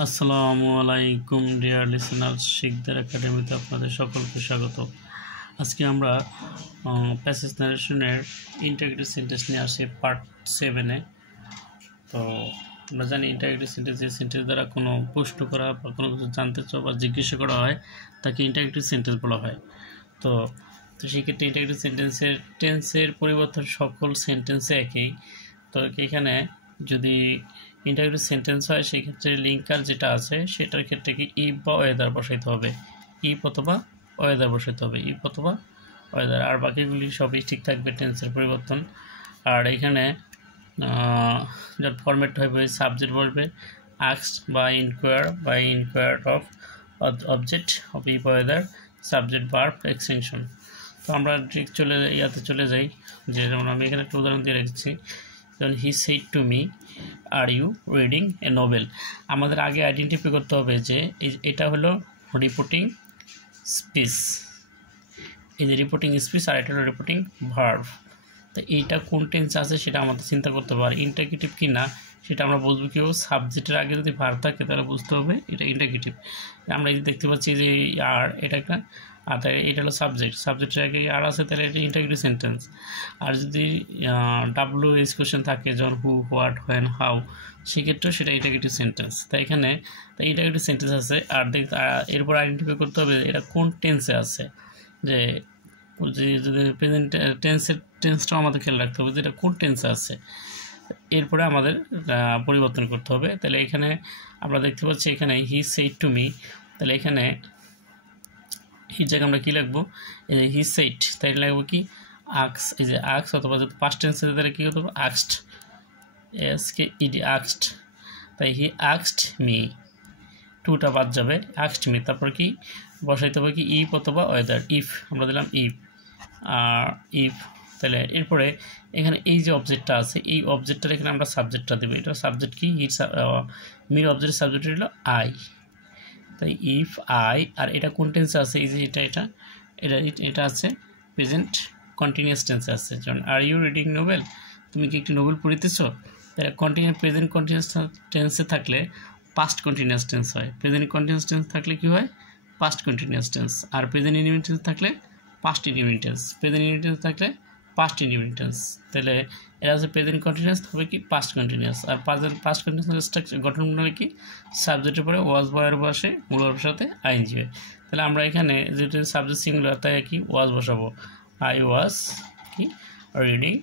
আসসালামু আলাইকুম dear listeners, শিখদের একাডেমিতে আপনাদের সকলকে স্বাগত। আজকে আমরা প্যাসেজ নারেশনের ইন্টাগ্রেটিভ সেন্টেন্স নিয়ে আসি পার্ট 7-এ। তো আমরা জানি ইন্টাগ্রেটিভ সেন্টেন্স যে সেন্টেন্স দ্বারা কোনো প্রশ্ন করা বা কোনো কিছু জানতে চাও বা জিজ্ঞাসা করা হয় তাকে ইন্টাগ্রেটিভ সেন্টেন্স বলা হয়। তো সেক্ষেত্রে ইন্টাগ্রেটিভ সেন্টেন্সের টেন্সের পরিবর্তন সকল সেন্টেন্সে একই। তো এখানে যদি ইন্টারগ্রেটিভ সেন্টেন্স হয় সেই ক্ষেত্রে লিঙ্কার যেটা আছে সেটার ক্ষেত্রে কি ইফ বা ওয়েদার বসাইতে হবে, ইফ অথবা ওয়েদার বসাইতে হবে, ইফ অথবা ওয়েদার। আর বাকিগুলি সবই ঠিক থাকবে টেন্সের পরিবর্তন। আর এখানে যার ফরম্যাট হবে সাবজেক্ট বসবে আস্কড বা inquire of object of if weather subject verb extension. তো আমরা ঠিক চলে যাই, যেমন আমি এখানে একটা উদাহরণ দিয়ে রেখেছি। যেমন he said to me are you reading a novel. আমাদের আগে আইডেন্টিফাই করতে হবে যে এটা হলো রিপোর্টিং স্পিচ, এই যে রিপোর্টিং স্পিচ আর এটা হলো রিপোর্টিং ভার্ব। তো এইটা কোন টেন্স আছে সেটা আমাদের চিন্তা করতে হবে। আর ইন্টারগেটিভ কি না সেটা আমরা বুঝবো কেউ সাবজেক্টের আগে যদি ভার্ব থাকে তাহলে বুঝতে হবে এটা ইন্টারগেটিভ। আমরা এই দেখতে পাচ্ছি যে আর এটা একটা, আর এটা হলো সাবজেক্টের আগে আর আছে তাহলে এটা ইন্টারগেটিভ সেন্টেন্স। আর যদি WH কোশ্চেন থাকে যেমন হু, হোয়াট, হোয়েন, হাউ, সেক্ষেত্রেও সেটা ইন্টারগেটিভ সেন্টেন্স। তাই এখানে ইন্টারগেটিভ সেন্টেন্স আছে। আর এরপর আইডেন্টিফাই করতে হবে এটা কোন টেন্সে আছে, যে যদি প্রেজেন্ট টেন্সটাও আমাদের খেয়াল রাখতে হবে যে এটা কোন টেন্সে আছে। এরপরে আমাদের পরিবর্তন করতে হবে। তাহলে এখানে আমরা দেখতে পাচ্ছি এখানে হি সেড টু মি, তাহলে এখানে হি জায়গায় আমরা কী লিখবো, এই যে হি সেড, তাই লাগবো কি আক্স, এই যে আক্স অথবা যদি পাস্ট টেন্সে তাহলে কী হতে হবে আক্সড, SKED আক্সড। তাই হি আক্সড মি, টুটা বাদ যাবে, আক্সড মি। তারপর কি বসাইতে হবে কি ইফ অথবা ওয়েদার, ইফ আমরা দিলাম ইফ, আর ইফ। তাহলে এরপরে এখানে এই যে অবজেক্টটা আছে এই অবজেক্টটার এখানে আমরা সাবজেক্টটা দেবো। এটা সাবজেক্ট কি মির অবজেক্টের সাবজেক্ট হলো আই। তাই ইফ আই, আর এটা কোন টেন্সে আছে, এই যে এটা আছে প্রেজেন্ট কন্টিনিউয়াস টেন্সে আছে। যেমন আর ইউ রিডিং নোবেল, তুমি কি একটি নোবেল পড়িতেছো। তাহলে প্রেজেন্ট কন্টিনিউয়াস টেন্সে থাকলে পাস্ট কন্টিনিউয়াস টেন্স হয়, প্রেজেন্ট কন্টিনিউয়াস টেন্স থাকলে কি হয় পাস্ট কন্টিনিউয়াস টেন্স। আর প্রেজেন্ট ইনডিফিনিট টেন্স থাকলে past indefinite tense, present indefinite tense থাকলে পাস্ট ইনডিফিনিট টেন্স। তাহলে এটা হচ্ছে প্রেজেন্ট কন্টিনিউয়াস হবে কি পাস্ট কন্টিনিউয়াস। আর পাস্ট কন্টিনিউয়াস গঠন হলে কি সাবজেক্টের পরে ওয়াজ বয়ের বসে মূল ভার্বের সাথে আইএনজি হয়। তাহলে আমরা এখানে যেটা সাবজেক্ট সিঙ্গুলার তাই কি ওয়াজ বসাবো, আই ওয়াজ কি রিডিং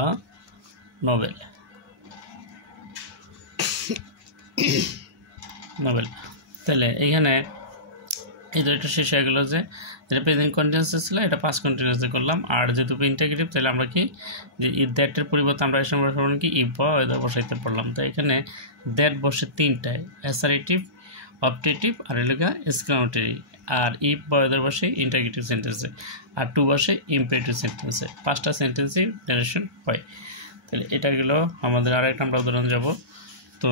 আ নোবেল। তাহলে এইখানে এই দুটো শেষ হয়ে গেল, যে যেটা প্রেজেন্ট কন্টিনিউয়াস ছিল এটা পাস্ট কন্টিনিউয়াসে করলাম। আর যেহেতু ইন্টারগেটিভ তাহলে আমরা কি যে দ্যাটের পরিবর্তে আমরা এসে বসাবো কি ইফ বা ওয়েদার বসাইতে পারলাম। তো এখানে দ্যাট বসে তিনটায়, অ্যাসারেটিভ, অপটেটিভ আর এলাকা এক্সক্লামেটরি। আর ইফ বা ওয়েদার বসে ইন্টারগেটিভ সেন্টেন্সে, আর টু বসে ইম্পারেটিভ সেন্টেন্সে। পাঁচটা সেন্টেন্সই নারেশন হয়। তাহলে এটা গেল আমাদের আরেকটা আমরা উদাহরণ যাব। তো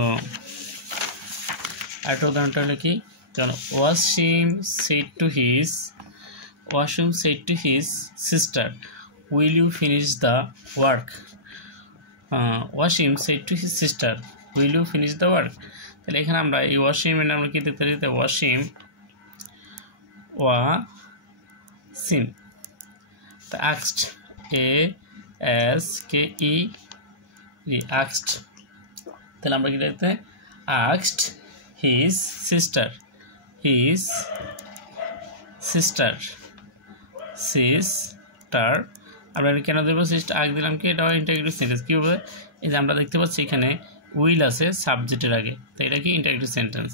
আরেকটা উদাহরণটা হলো কি, কারণ Wasim said to his sister, will you finish the work? Wasim said to his sister, will you finish the work? তাহলে এখানে আমরা এই ওয়াসিম এর আমরা কি দেখতে পারি, ওয়াসিম তা asked, ASKED asked। তাহলে আমরা কি দেখতে asked his sister আমরা কেন দেবো সিস্টার, আগে দিলাম কি এটা ইন্টারগ্রেটিভ সেন্টেন্স। কী হবে, এই যে আমরা দেখতে পাচ্ছি এখানে উইল আছে সাবজেক্টের আগে, তো এটা কি ইন্টারগ্রেটিভ সেন্টেন্স।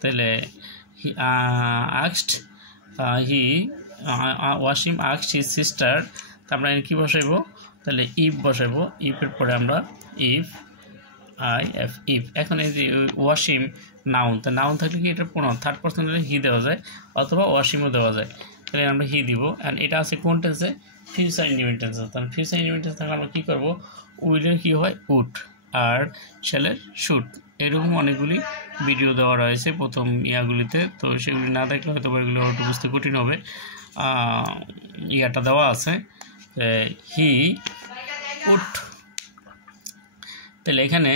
তাহলে ওয়াসিম আস্কড হিজ সিস্টার, আমরা কী বসাইবো, তাহলে ইফ বসাইবো, ইফের পরে আমরা ইফ এখন এই যে ওয়াসিম নাউন, তা নাউন থাকলে কি এটা প্রোনাউন, থার্ড পারসন হলে হি দেওয়া যায় অথবা ওয়াসিমও দেওয়া যায়। তাহলে আমরা হি দিব। অ্যান্ড এটা আছে কোন টেন্সে, ফিউচার ইনডিফিনিট টেন্সে। তাহলে ফিউচার ইনডিফিনিট টেন্স থাকলে আমরা কী করবো, উইলের কী হয় উড, আর শ্যালের শুট। এরকম অনেকগুলি ভিডিও দেওয়া রয়েছে প্রথম ইয়াগুলিতে, তো সেগুলি না দেখলে হয়তো এগুলো একটু বুঝতে কঠিন হবে। ইয়াটা দেওয়া আছে হি উড। তো তাহলে এখানে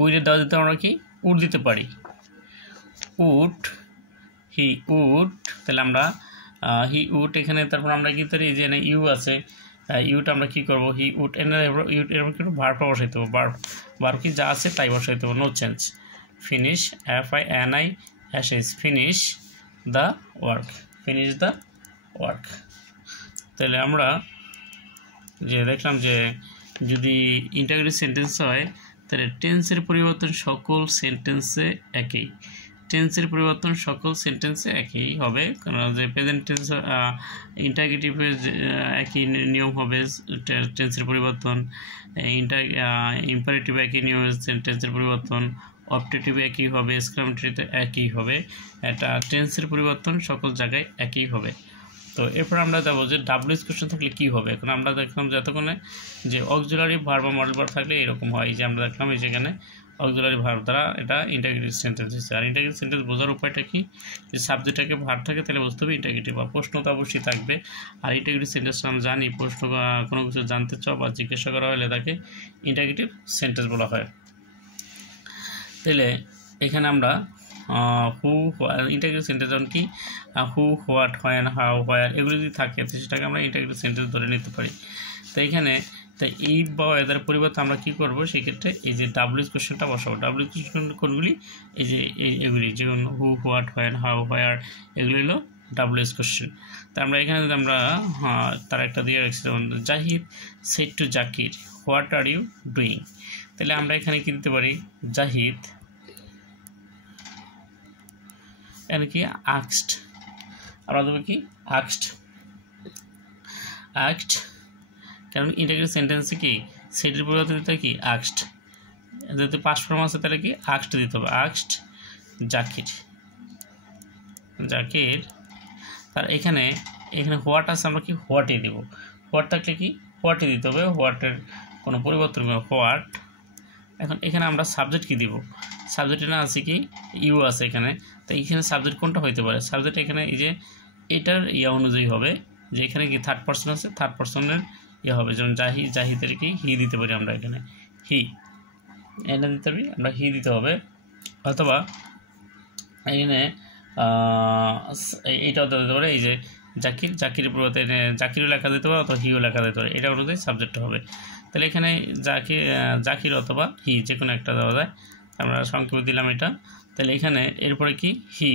উইডের দেওয়া দিতে আমরা কি উড দিতে পারি, উড, হি উড। তাহলে আমরা হি উড এখানে, তারপর আমরা কি করি, যে ইউ আছে, ইউটা আমরা কি করব, হি উড এর কিন্তু ভার্ব বসাইতে হবে, ভার্ব কি যা আছে তাই বসাইতে হবে, no change. Finish, FINISH, finish the work, finish the work. তাহলে আমরা যে দেখলাম যে যদি ইন্টারগ্রেটিভ সেন্টেন্স হয় তাহলে টেন্সের পরিবর্তন সকল সেন্টেন্সে একই, টেন্সের পরিবর্তন সকল সেন্টেন্সে একই হবে, কারণ যে প্রেজেন্ট টেন্স ইন্টারগেটিভের একই নিয়ম হবে টেন্সের পরিবর্তন, ইম্পারেটিভ একই নিয়ম টেন্সের পরিবর্তন, অপটেটিভ একই হবে, এক্সক্লামেটরিতে একই হবে, এটা টেন্সের পরিবর্তন সকল জায়গায় একই হবে। তো এরপর আমরা যাবো যে WH কোশ্চেন থাকলে কী হবে। এখন আমরা দেখলাম যে এতক্ষণে যে অক্সিলারি ভার্ব বা মডেল ভার্ব থাকলে এরকম হয়, যে আমরা দেখলাম এই যেখানে অক্সিলারি ভার্ব দ্বারা এটা ইন্টারগ্রেটিভ সেন্টেন্স হচ্ছে। আর ইন্টারগ্রেটিভ সেন্টেন্স বোঝার উপায়টা কি, যে সাবজেক্টটাকে ভার্ব থাকে তাহলে বুঝতে হবে ইন্টারগ্রেটিভ, বা প্রশ্ন তো অবশ্যই থাকবে। আর ইন্টারগ্রেটিভ সেন্টেন্স আমরা জানি, প্রশ্ন কোনো কিছু জানতে চাও বা জিজ্ঞাসা করা হলে তাকে ইন্টারগ্রেটিভ সেন্টেন্স বলা হয়। তাহলে এখানে আমরা হু, ইন্টারগ্রেটিভ সেন্টেন্স যেমন কি হু, হোয়াট, হোয়েন, হাউ, হোয়ার এগুলো যদি থাকে তো সেটাকে আমরা ইন্টারগ্রেটিভ সেন্টেন্স ধরে নিতে পারি। তো এখানে তো এই বা এদের পরিবর্তে আমরা কী করবো, সেক্ষেত্রে এই যে WH কোশ্চেনটা বসাবো। WH কোশ্চেন কোনগুলি, এই যে এগুলি যেমন হু, হোয়াট, হোয়েন, হাউ, হোয়ার এগুলো হলো WH কোশ্চেন। তা আমরা এখানে যদি আমরা তার একটা দিয়ে রাখছি, যেমন Zahid said to Zakir what are you doing. তাহলে আমরা এখানে কী দিতে পারি, জাহিদ এখানে কি আক্সড, আমরা দেবো কি আক্সড, কারণ ইন্টারগ্রেটিভ সেন্টেন্সে কি সেটের পরিবর্তে দিতে কি আক্সড, যদি পাস্ট ফর্ম আছে তাহলে কি আক্সড দিতে হবে, আক্সড জাকির, তার এখানে হোয়াট আছে আমরা কি হোয়াটই দেবো, হোয়াট থাকলে কি হোয়াটই দিতে হবে, হোয়াটের কোনো পরিবর্তন হবে হোয়াট। এখন এখানে আমরা সাবজেক্ট কি দিব, সাবজেক্টে না আছে কি ইউ আছে এখানে, তো এইখানে সাবজেক্ট কোনটা হইতে পারে, সাবজেক্ট এখানে এই যে এটার অনুযায়ী হবে, যে এখানে কি থার্ড পার্সন আছে, থার্ড পার্সনের হবে, যেমন জাহিদের কি হি দিতে পারি আমরা, এখানে হি এটা দিতে পারি আমরা, হি দিতে হবে, অথবা এখানে এইটাও দিতে পারে, এই যে জাকির পরিবর্তে জাকিরও লেখা দিতে পারে অথবা হিও লেখা দিতে পারে, এটা অনুযায়ী সাবজেক্ট হবে। তাহলে এখানে জাকির অথবা হি যে কোনো একটা দেওয়া যায়, আমরা সংক্ষেপে দিলাম এটা। তাহলে এখানে এরপরে কি হি,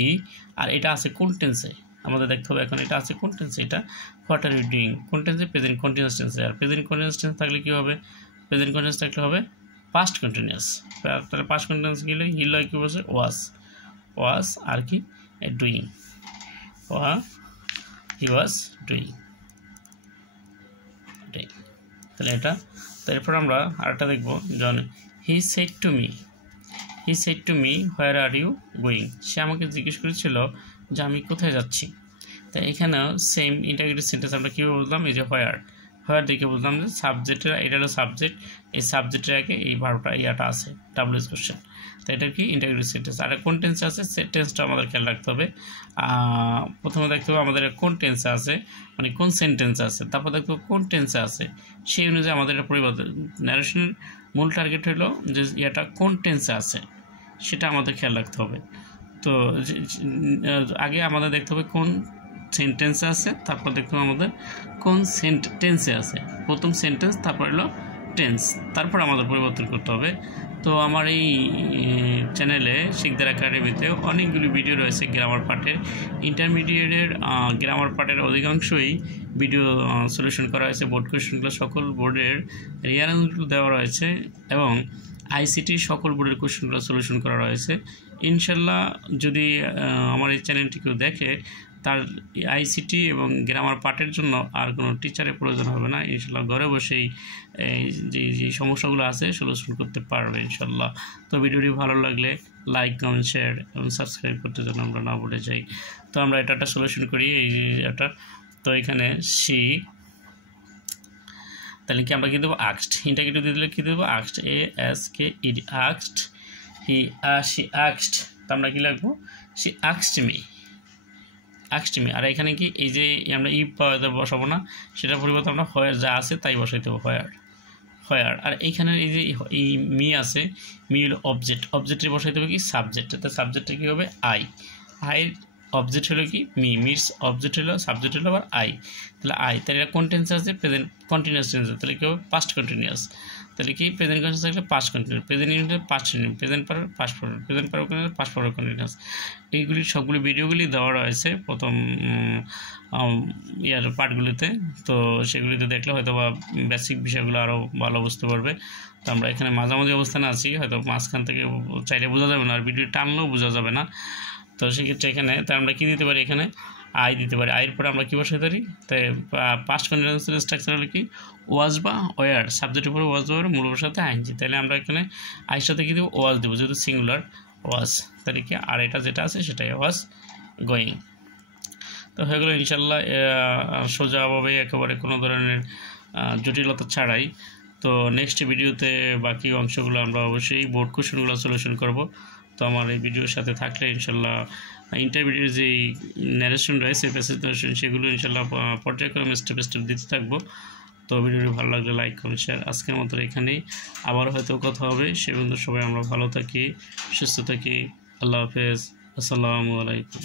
আর এটা আছে কোন টেন্সে আমাদের দেখতে হবে, এখন এটা আছে কোন টেন্সে, এটা হোয়াট আর ইউ ডুইং কোন টেন্সে, প্রেজেন্ট কন্টিনিউয়াস টেন্সে। আর প্রেজেন্ট কন্টিনিউয়াস টেন্স থাকলে কী হবে, প্রেজেন্ট কন্টিনিউয়াস থাকলে হবে পাস্ট কন্টিনিউয়াস। তাহলে পাস্ট কন্টিনিউয়াস গেলে হিল হয় কী বলছে ওয়াজ আর কি ডুইং, হি ওয়াজ ডুইং। তাহলে এটা, তারপর আমরা আরেকটা দেখবো, যেমন he said to me where are you going, সে আমাকে জিজ্ঞেস করেছিল যে আমি কোথায় যাচ্ছি। তাই এখানেও সেম ইন্টারগ্রেটিভ সেন্টেন্স আমরা কীভাবে বুঝলাম, এই যে হোয়ার দেখে বুঝলাম যে সাবজেক্টের, এটা হলো সাবজেক্ট, এই সাবজেক্টের আগে এই ভার্বটা ইয়াটা আছে WH কোশ্চেন, তো এটা কি ইন্টারগ্রেটিভ সেন্টেন্স। আর কোন টেন্সে আছে সে টেন্সটা আমাদের খেয়াল রাখতে হবে, প্রথমে দেখতে হবে আমাদের কোন টেন্সে আছে, মানে কোন সেন্টেন্সে আছে, তারপর দেখতে হবে কোন টেন্সে আছে, সেই অনুযায়ী আমাদের পরিবর্তন। ন্যারেশনের মূল টার্গেট হলো যে এটা কোন টেন্সে আছে সেটা আমাদের খেয়াল রাখতে হবে। তো আগে আমাদের দেখতে হবে কোন সেন্টেন্সে আছে, তারপর দেখতে হবে আমাদের কোন টেন্সে আছে, প্রথম সেন্টেন্স তারপর হলো টেন্স, তারপর আমাদের পরিবর্তন করতে হবে। তো আমার এই চ্যানেলে শিকদার একাডেমিতে অনেকগুলি ভিডিও রয়েছে গ্রামার পার্টের, ইন্টারমিডিয়েটের গ্রামার পার্টের অধিকাংশই ভিডিও সলিউশন করা হয়েছে, বোর্ড কোয়েশ্চেনগুলো সকল বোর্ডের রিয়ারেন্সগুলো দেওয়া রয়েছে এবং ICT সকল বোর্ডের কোয়েশ্চেনগুলো সলিউশন করা রয়েছে। ইনশাল্লাহ যদি আমার এই চ্যানেলটি কেউ দেখে তার ICT এবং গ্রামার পার্টের জন্য আর কোনো টিচারের প্রয়োজন হবে না, ইনশাল্লাহ ঘরে বসেই যে সমস্যাগুলো আছে সলিউশন করতে পারবে ইনশাল্লাহ। তো ভিডিওটি ভালো লাগলে লাইক, কমেন্ট, শেয়ার এবং সাবস্ক্রাইব করতে যেন আমরা না ভুলে যাই। তো আমরা এটা একটা সলিউশন করি, এই যে এটা, তো এখানে সি, তাহলে কি আমরা কী দেবো আক্সড, ইন্টারগ্রেটিভ দিয়ে দিলে কী দেবো আক্সড, ASKED আক্সড, শি আক্সড, তো আমরা কী লিখবো শি আক্সড মি। আর এখানে কি এই যে আমরা বসাবো না, সেটার পরিবর্তে আমরা হোয়ার যা আছে তাই বসাইতে হবে, হোয়ার। আর এইখানে এই যে এই মি আছে, মি হলো অবজেক্ট, অবজেক্টে বসাইতে হবে কি সাবজেক্ট, তো সাবজেক্টটা কী হবে আই, আইয়ের অবজেক্ট হলো কি মি, মির অবজেক্ট হলো সাবজেক্ট হলো আবার আই, তাহলে আই, তাহলে এটা কোন টেন্স আছে প্রেজেন্ট কন্টিনিউয়াস টেন্স, তাহলে কি হবে পাস্ট কন্টিনিউয়াস, তাহলে কি প্রেজেন্ট কন্টিনিউয়াস থাকলে পাস্ট কন্টিনিউয়াস, প্রেজেন্ট ইউনিটে পাস্ট ইউনিট, প্রেজেন্ট পার পাস্ট পার, প্রেজেন্ট পার পাস্ট পার কন্টিনিউয়াস। এইগুলি সবগুলি ভিডিওগুলি দেওয়া রয়েছে প্রথম ইয়ার পার্টগুলিতে, তো সেগুলিতে দেখলে হয়তো বা বেসিক বিষয়গুলো আরও ভালো বুঝতে পারবে। তো আমরা এখানে মাঝামাঝি অবস্থানে আছি, হয়তো মাঝখান থেকে চাইলে বোঝা যাবে না, আর ভিডিও টানলেও বোঝা যাবে না। তো সেক্ষেত্রে এখানে তাই আমরা কী দিতে পারি, এখানে আই দিতে পারি, আইয়ের পরে আমরা কী বসাতে পারি, তাই পাস্ট কন্টিনিউয়াসের স্ট্রাকচার হলো কি ওয়াজ বা ওয়ার, সাবজেক্টের উপরে ওয়াজ বা মূল সাথে আইনজি, তাহলে আমরা এখানে আইয়ের সাথে কী দেবো ওয়াজ দেবো, যেহেতু সিঙ্গুলার ওয়াজ, তাহলে কি আর এটা যেটা আছে সেটাই ওয়াজ গোয়িং। তো হয়ে গেলো ইনশাল্লাহ সোজাভাবে একেবারে কোনো ধরনের জটিলতা ছাড়াই। তো নেক্সট ভিডিওতে বাকি অংশগুলো আমরা অবশ্যই বোর্ড কোশ্চেনগুলো সলিউশন করব। তো আমার এই ভিডিওর সাথে থাকলে ইনশাল্লাহ ইন্টারভিউর যেই ন্যারেশন রয়েছে প্যাসেজ ন্যারেশন সেগুলো ইনশাল্লাহ পর্যায়ক্রমে স্টেপ স্টেপ দিতে থাকবো। তো ভিডিওটি ভালো লাগলে লাইক করুন, শেয়ার। আজকের মতো এখানেই, আবার হয়তো কথা হবে। সে বন্ধু সবাই আমরা ভালো থাকি, সুস্থ থাকি। আল্লাহ হাফেজ, আসসালামু আলাইকুম।